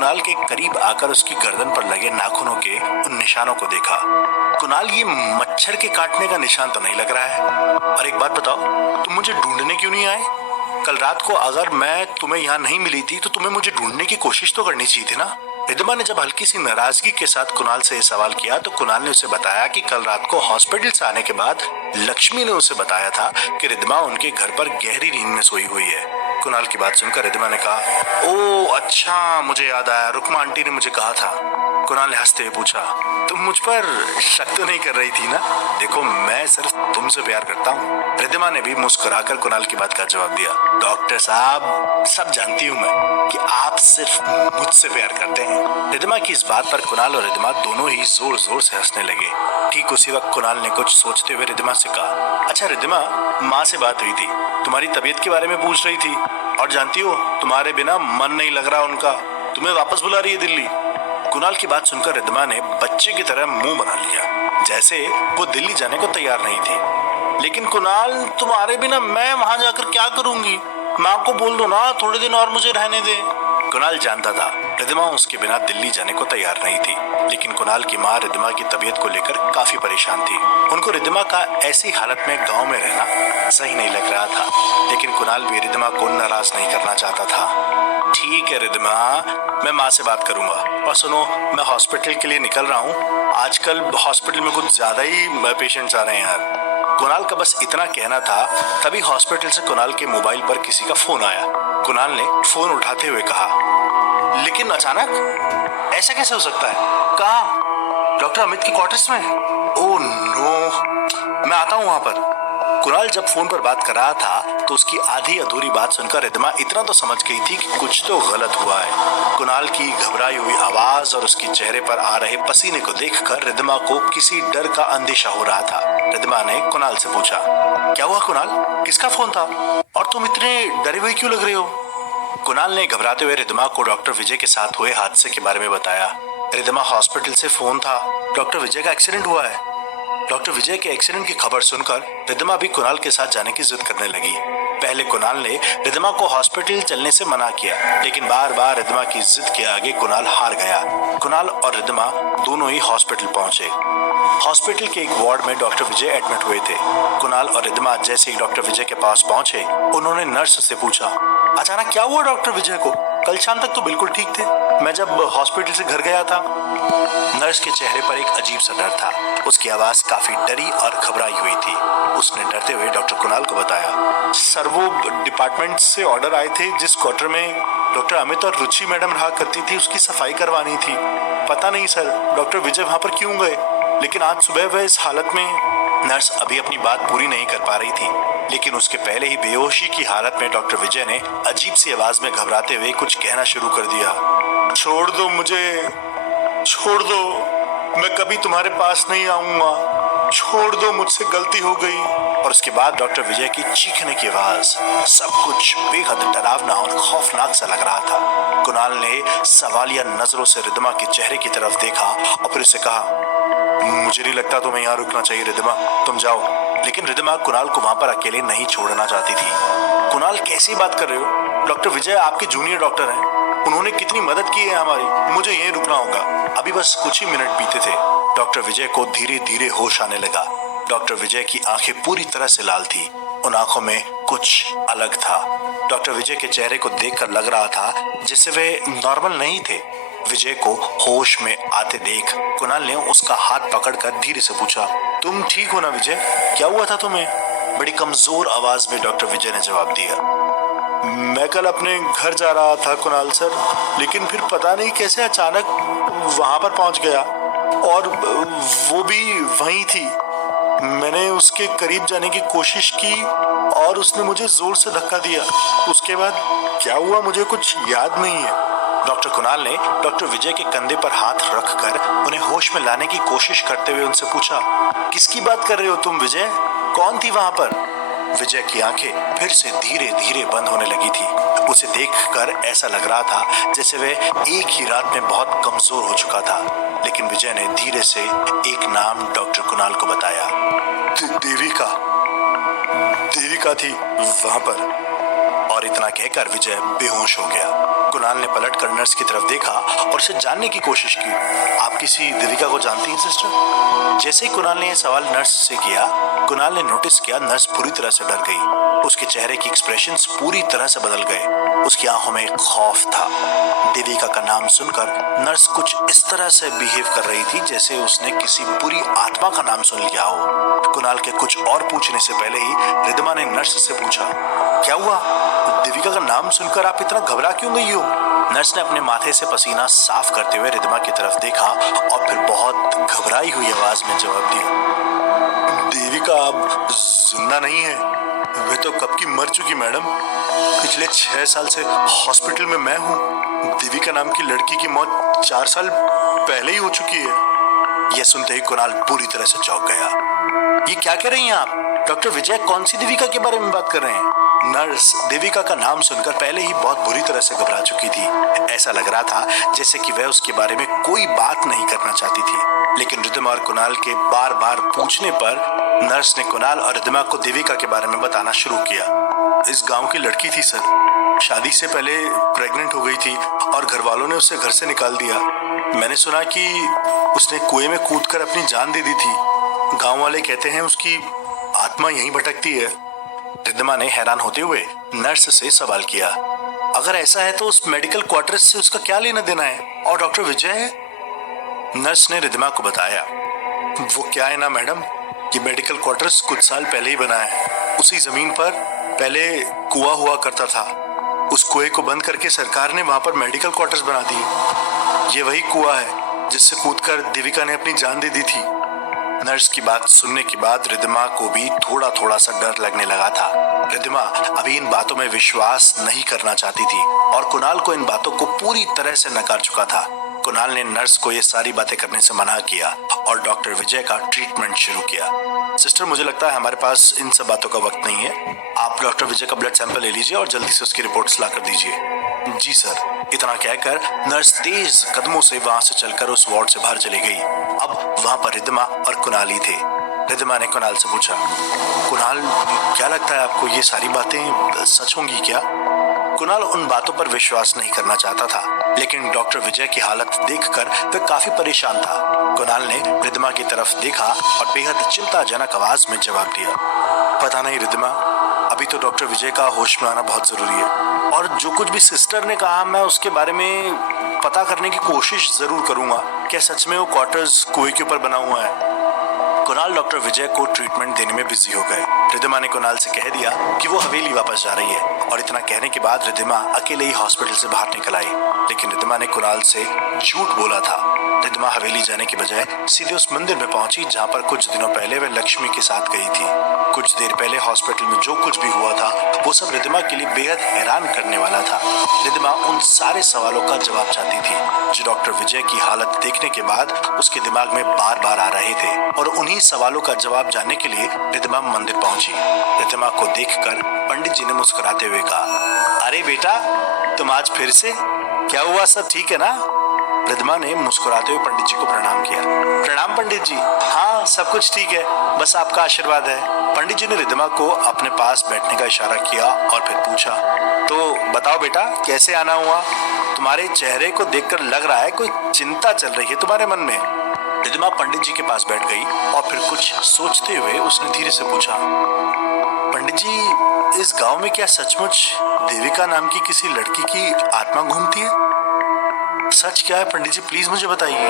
कुणाल के करीब आकर उसकी गर्दन पर लगे नाखूनों के उन निशानों को देखा। कुणाल, ये मच्छर के काटने का निशान तो नहीं लग रहा है। और एक बात बताओ, तुम मुझे ढूंढने क्यों नहीं आए? कल रात को अगर मैं तुम्हें यहाँ नहीं मिली थी तो तुम्हें मुझे ढूंढने की कोशिश तो करनी चाहिए थी ना। रिद्धिमा ने जब हल्की सी नाराजगी के साथ कुणाल से यह सवाल किया तो कुणाल ने उसे बताया कि कल रात को हॉस्पिटल से आने के बाद लक्ष्मी ने उसे बताया था कि रिद्धिमा उनके घर पर गहरी नींद में सोई हुई है। कुणाल की बात सुनकर रिद्धिमा ने कहा, ओ अच्छा, मुझे याद आया, रुकमा आंटी ने मुझे कहा था। कुणाल ने हंसते हुए पूछा, तुम मुझ पर शक तो नहीं कर रही थी ना? देखो, मैं सिर्फ तुमसे प्यार करता हूँ। रिद्धिमा ने भी मुस्कुराकर कुणाल की बात का जवाब दिया। डॉक्टर साहब, सब जानती हूँ मैं कि आप सिर्फ मुझसे प्यार करते हैं। रिद्धिमा की इस बात पर कुणाल और रिद्धिमा दोनों ही जोर जोर से हंसने लगे। ठीक उसी वक्त कुणाल ने कुछ सोचते हुए रिद्धिमा से कहा, अच्छा रिद्धिमा, माँ से बात हुई थी, तुम्हारी तबीयत के बारे में पूछ रही थी, और जानती हो तुम्हारे बिना मन नहीं लग रहा उनका, तुम्हें वापस बुला रही है दिल्ली। कुणाल की बात सुनकर रिद्धिमा ने बच्चे की तरह मुंह बना लिया, जैसे वो दिल्ली जाने को तैयार नहीं थी। लेकिन कुणाल, तुम्हारे बिना मैं वहां जाकर क्या करूंगी? माँ को बोल दो ना, थोड़े दिन और मुझे रहने दे। कुणाल जानता था रिद्धिमा उसके बिना दिल्ली जाने को तैयार नहीं थी, लेकिन कुणाल की माँ रिद्धिमा की तबीयत को लेकर काफी परेशान थी। उनको रिद्धिमा का ऐसी हालत में गांव में रहना सही नहीं लग रहा था, लेकिन कुणाल भी रिद्धिमा को नाराज नहीं करना चाहता था। ठीक है रिद्धिमा, मैं माँ से बात करूंगा। और सुनो, मैं हॉस्पिटल के लिए निकल रहा हूँ, आजकल हॉस्पिटल में कुछ ज्यादा ही पेशेंट्स आ रहे हैं यार। कुणाल का बस इतना कहना था, तभी हॉस्पिटल से कुणाल के मोबाइल पर किसी का फोन आया। कुणाल ने फोन उठाते हुए कहा, लेकिन अचानक ऐसा कैसे हो सकता है? कहाँ? डॉक्टर अमित के क्वार्टर्स में? ओह नो, मैं आता हूँ वहां पर। कुणाल जब फोन पर बात कर रहा था तो उसकी आधी अधूरी बात सुनकर रिद्धिमा इतना तो समझ गई थी कि कुछ तो गलत हुआ है। कुणाल की घबराई हुई आवाज और उसके चेहरे पर आ रहे पसीने को देखकर रिद्धिमा को किसी डर का अंदेशा हो रहा था। रिद्धिमा ने कुणाल से पूछा, क्या हुआ कुणाल, किसका फोन था और तुम इतने डरे हुए क्यों लग रहे हो? कुणाल ने घबराते हुए रिद्धिमा को डॉक्टर विजय के साथ हुए हादसे के बारे में बताया। रिद्धिमा, हॉस्पिटल से फोन था, डॉक्टर विजय का एक्सीडेंट हुआ है। डॉक्टर विजय के एक्सीडेंट की खबर सुनकर रिद्धिमा भी कुणाल के साथ जाने की जिद करने लगी। पहले कुणाल ने रिद्धिमा को हॉस्पिटल चलने से मना किया, लेकिन बार बार रिद्धिमा की जिद के आगे कुणाल हार गया। कुणाल और रिद्धिमा दोनों ही हॉस्पिटल पहुंचे। हॉस्पिटल के एक वार्ड में डॉक्टर विजय एडमिट हुए थे। कुणाल और रिद्धिमा जैसे ही डॉक्टर विजय के पास पहुंचे, उन्होंने नर्स से पूछा, अचानक क्या हुआ डॉक्टर विजय को? कल शाम तक तो बिल्कुल ठीक थे, मैं जब हॉस्पिटल से घर गया था। नर्स के चेहरे पर एक अजीब सा डर था, उसकी आवाज काफी डरी और घबराई हुई थी। उसने डरते हुए डॉक्टर कुणाल को बताया, सर वो डिपार्टमेंट से ऑर्डर आए थे, जिस क्वार्टर में डॉक्टर अमित और रुचि मैडम रहा करती थी उसकी सफाई करवानी थी। पता नहीं सर, डॉक्टर विजय वहां पर क्यों गए, लेकिन आज सुबह वह इस हालत में। नर्स अभी अपनी बात पूरी नहीं कर पा रही थी, लेकिन उसके पहले ही बेहोशी की हालत में डॉक्टर विजय ने अजीब सी आवाज में घबराते हुए कुछ कहना शुरू कर दिया, छोड़ दो मुझे, छोड़ दो, मैं कभी तुम्हारे पास नहीं आऊंगा, छोड़ दो, मुझसे गलती हो गई। और उसके बाद डॉक्टर विजय की चीखने की आवाज, सब कुछ बेहद डरावना और खौफनाक सा लग रहा था। कुणाल ने सवालिया नजरों से रिद्धिमा के चेहरे की तरफ देखा और फिर उसे कहा, मुझे नहीं लगता तुम्हें यहाँ रुकना चाहिए रिद्धिमा, तुम जाओ। लेकिन रिद्धिमा कुणाल को वहां पर अकेले नहीं छोड़ना चाहती थी। कुणाल, कैसी बात कर रहे हो? डॉक्टर विजय आपके जूनियर डॉक्टर हैं, उन्होंने कितनी मदद की है हमारी, मुझे यहीं रुकना होगा। अभी बस कुछ ही मिनट बीते थे। डॉक्टर विजय को धीरे धीरे होश आने लगा। डॉक्टर विजय की आंखें पूरी तरह से लाल थी, उन आंखों में कुछ अलग था। डॉक्टर विजय के चेहरे को देखकर लग रहा था जैसे वे नॉर्मल नहीं थे। विजय को होश में आते देख कुणाल ने उसका हाथ पकड़कर धीरे से पूछा, तुम ठीक हो ना विजय, क्या हुआ था तुम्हें? बड़ी कमजोर आवाज में डॉक्टर विजय ने जवाब दिया, मैं कल अपने घर जा रहा था कुणाल सर, लेकिन फिर पता नहीं कैसे अचानक वहां पर पहुंच गया और वो भी वहीं थी। मैंने उसके करीब जाने की कोशिश की और उसने मुझे जोर से धक्का दिया। उसके बाद क्या हुआ मुझे कुछ याद नहीं है। डॉक्टर कुणाल ने डॉक्टर विजय के कंधे पर हाथ रखकर उन्हें होश में लाने की कोशिश करते हुए उनसे पूछा, किसकी बात कर रहे हो तुम विजय, कौन थी वहां पर? विजय की आंखें फिर से धीरे धीरे बंद होने लगी थी। उसे देखकर ऐसा लग रहा था जैसे वह एक ही रात में बहुत कमजोर हो चुका था। लेकिन विजय ने धीरे से एक नाम डॉक्टर कुणाल को बताया, देविका, देविका थी वहां पर। और इतना कहकर विजय बेहोश हो गया। कुणाल ने पलटकर नर्स की तरफ देखा और उसे जानने की कोशिश की, आप किसी देविका को जानती हैं सिस्टर? जैसे ही कुणाल ने यह सवाल नर्स से किया, कुणाल ने नोटिस किया नर्स पूरी तरह से डर गई। उसके चेहरे की एक्सप्रेशंस पूरी तरह से बदल गए। उसकी आंखों में खौफ था। देविका का नाम सुनकर नर्स कुछ इस तरह से बिहेव कर रही थी जैसे उसने किसी बुरी आत्मा का नाम सुन लिया हो। कुणाल के कुछ और पूछने से पहले ही रिद्धिमा ने नर्स से पूछा, क्या हुआ? देविका का नाम सुनकर आप इतना घबरा क्यों गई हो? नर्स ने अपने माथे से पसीना साफ करते हुए रिद्धिमा की तरफ देखा और फिर बहुत घबराई हुई आवाज में जवाब दिया, देविका अब जिंदा नहीं है। वे तो कब की मर चुकी मैडम। पिछले 6 साल से हॉस्पिटल में मैं हूँ। देविका नाम की लड़की की मौत 4 साल पहले ही हो चुकी है। यह सुनते ही कुणाल पूरी तरह से चौंक गया। ये क्या कह रही हैं आप? डॉक्टर विजय कौन सी देविका के बारे में बात कर रहे हैं? नर्स देविका का नाम सुनकर पहले ही बहुत बुरी तरह से घबरा चुकी थी। ऐसा लग रहा था जैसे कि वह उसके बारे में कोई बात नहीं करना चाहती थी। लेकिन रिद्धिमा और कुणाल के बार बार पूछने पर नर्स ने कुणाल और रिद्धिमा को देविका के बारे में बताना शुरू किया। इस गांव की लड़की थी सर। शादी से पहले प्रेग्नेंट हो गई थी और घर वालों ने उसे घर से निकाल दिया। मैंने सुना कि उसने कुएं में कूदकर अपनी जान दे दी थी। गांव वाले कहते हैं उसकी आत्मा यहीं भटकती है। रिद्धिमा ने हैरान होते हुए नर्स से सवाल किया, अगर ऐसा है तो उस मेडिकल क्वार्टर्स से उसका क्या लेना देना है? और डॉक्टर विजय है? नर्स ने रिद्धिमा को बताया, वो क्या है ना मैडम, ये मेडिकल क्वार्टर्स कुछ साल पहले ही बना है। उसी जमीन पर पहले कुआं हुआ करता था। उस कुएं को बंद करके सरकार ने वहां पर मेडिकल क्वार्टर्स बना दिए। ये वही कुआं है जिससे कूदकर देविका ने अपनी जान दे दी थी। नर्स की बात सुनने के बाद रिद्धिमा को भी थोड़ा थोड़ा सा डर लगने लगा था। रिद्धिमा अभी इन बातों में विश्वास नहीं करना चाहती थी और कुणाल को इन बातों को पूरी तरह से नकार चुका था। कुणाल ने नर्स को ये सारी बातें करने से मना किया और डॉक्टर विजय का ट्रीटमेंट शुरू किया। सिस्टर, मुझे लगता है हमारे पास इन सब बातों का वक्त नहीं है। आप डॉक्टर विजय का ब्लड सैंपल ले लीजिए और जल्दी से उसकी रिपोर्ट्स ला कर दीजिए। जी सर। इतना कहकर नर्स तेज कदमों से वहां से चलकर उस वार्ड से बाहर चली गई। अब वहां पर रिद्धिमा और कुणाल ही थे। रिद्धिमा ने कुणाल से पूछा, कुणाल क्या लगता है आपको ये सारी बातें सच होंगी क्या? कुणाल उन बातों पर विश्वास नहीं करना चाहता था, लेकिन डॉक्टर विजय की हालत देखकर वह काफी परेशान था। कुणाल ने रिद्धिमा की तरफ देखा और बेहद चिंताजनक आवाज में जवाब दिया, पता नहीं रिद्धिमा, अभी तो डॉक्टर विजय का होश में आना बहुत जरूरी है और जो कुछ भी सिस्टर ने कहा मैं उसके बारे में पता करने की कोशिश जरूर करूंगा। क्या सच में वो क्वार्टर्स कुएं के ऊपर बना हुआ है? कुणाल डॉक्टर विजय को ट्रीटमेंट देने में बिजी हो गए। रिद्धिमा ने कुणाल से कह दिया कि वो हवेली वापस जा रही है और इतना कहने के बाद रिद्धिमा अकेले ही हॉस्पिटल से बाहर निकल आई। लेकिन रिद्धिमा ने कुणाल से झूठ बोला था। रिद्धिमा हवेली जाने के बजाय सीधे उस मंदिर में पहुंची जहां पर कुछ दिनों पहले वह लक्ष्मी के साथ गई थी। कुछ देर पहले हॉस्पिटल में जो कुछ भी हुआ था वो सब रिद्धिमा के लिए बेहद हैरान करने वाला था। रिद्धिमा उन सारे सवालों का जवाब चाहती थी जो डॉक्टर विजय की हालत देखने के बाद उसके दिमाग में बार बार आ रहे थे और उन्हीं सवालों का जवाब जानने के लिए रिद्धिमा मंदिर पहुंची। रिद्धिमा को देखकर पंडित जी ने मुस्कुराते हुए कहा, अरे बेटा, तुम आज फिर से? क्या हुआ, सब ठीक है ना? रिद्धिमा ने मुस्कुराते हुए पंडित जी को प्रणाम किया। प्रणाम पंडित जी। हाँ, सब कुछ ठीक है, बस आपका आशीर्वाद है। पंडित जी ने रिद्धिमा को अपने पास बैठने का इशारा किया और फिर पूछा, तो बताओ बेटा, कैसे आना हुआ? तुम्हारे चेहरे को देखकर लग रहा है कोई चिंता चल रही है तुम्हारे मन में। रिद्धिमा पंडित जी के पास बैठ गई और फिर कुछ सोचते हुए उसने धीरे से पूछा, पंडित जी, इस गांव में क्या सचमुच देविका नाम की किसी लड़की की आत्मा घूमती है? सच क्या है पंडित जी, प्लीज मुझे बताइए।